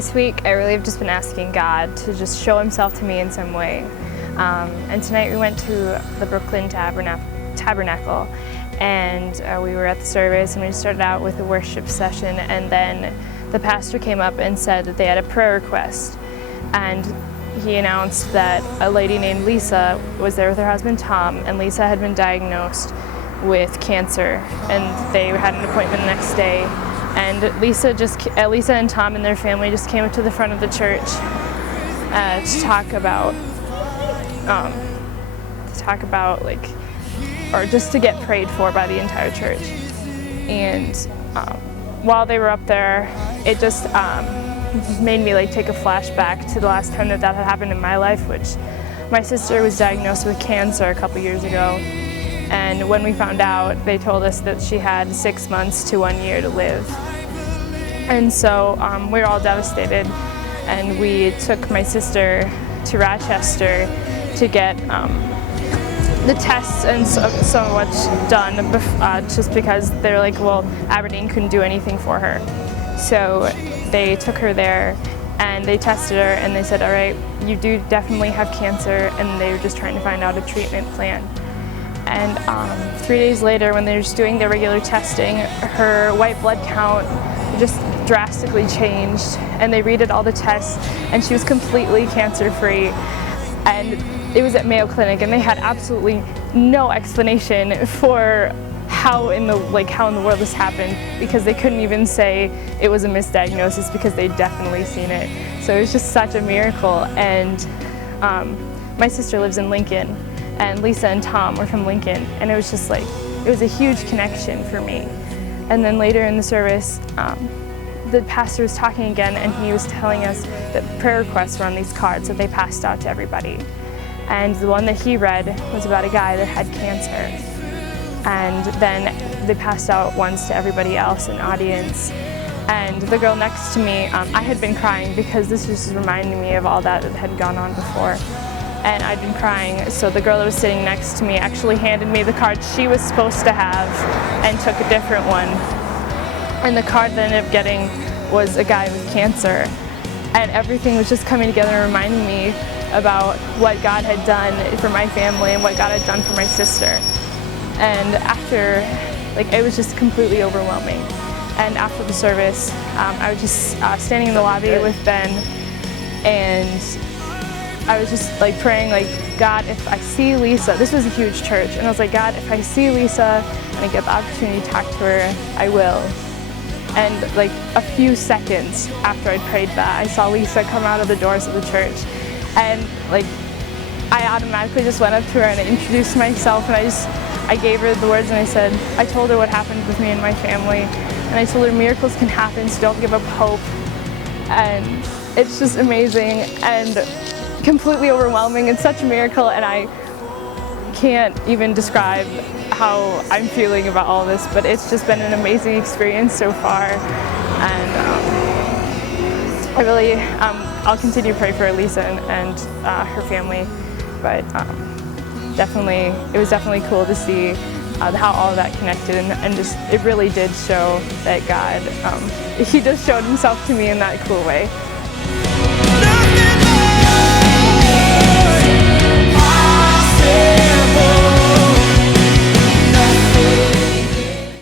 This week, I really have just been asking God to just show Himself to me in some way. And tonight we went to the Brooklyn Tabernacle, and we were at the service, and we started out with a worship session, and then the pastor came up and said that they had a prayer request. And he announced that a lady named Lisa was there with her husband Tom, and Lisa had been diagnosed with cancer, and they had an appointment the next day. And Lisa and Tom and their family just came up to the front of the church to talk about or just to get prayed for by the entire church. And while they were up there, it just made me take a flashback to the last time that had happened in my life, which my sister was diagnosed with cancer a couple years ago. And when we found out, they told us that she had 6 months to 1 year to live. And so we were all devastated, and we took my sister to Rochester to get the tests and so much done, just because they were like, well, Aberdeen couldn't do anything for her. So they took her there, and they tested her, and they said, all right, you do definitely have cancer, and they were just trying to find out a treatment plan. And 3 days later, when they were just doing their regular testing, her white blood count just drastically changed, and they redid all the tests, and she was completely cancer-free. And it was at Mayo Clinic, and they had absolutely no explanation for how in the world this happened, because they couldn't even say it was a misdiagnosis because they'd definitely seen it. So it was just such a miracle. And my sister lives in Lincoln, and Lisa and Tom were from Lincoln, and it was just it was a huge connection for me. And then later in the service, the pastor was talking again, and he was telling us that prayer requests were on these cards that they passed out to everybody. And the one that he read was about a guy that had cancer. And then they passed out ones to everybody else in the audience. And the girl next to me, I had been crying because this was just reminding me of all that had gone on before. And I'd been crying, so the girl that was sitting next to me actually handed me the card she was supposed to have and took a different one. And the card that I ended up getting was a guy with cancer. And everything was just coming together and reminding me about what God had done for my family and what God had done for my sister. And after, it was just completely overwhelming. And after the service, I was just standing in the lobby with Ben, and I was just praying, God, if I see Lisa, this was a huge church, and I was like, God, if I see Lisa and I get the opportunity to talk to her, I will. And a few seconds after I'd prayed that, I saw Lisa come out of the doors of the church, and I automatically just went up to her and I introduced myself, and I gave her the words, and I told her what happened with me and my family, and I told her miracles can happen, so don't give up hope. And it's just amazing and completely overwhelming. It's such a miracle, and I can't even describe how I'm feeling about all this, but it's just been an amazing experience so far. And I really, I'll continue to pray for Lisa and her family, but definitely, it was definitely cool to see how all of that connected, and just, it really did show that God, He just showed Himself to me in that cool way.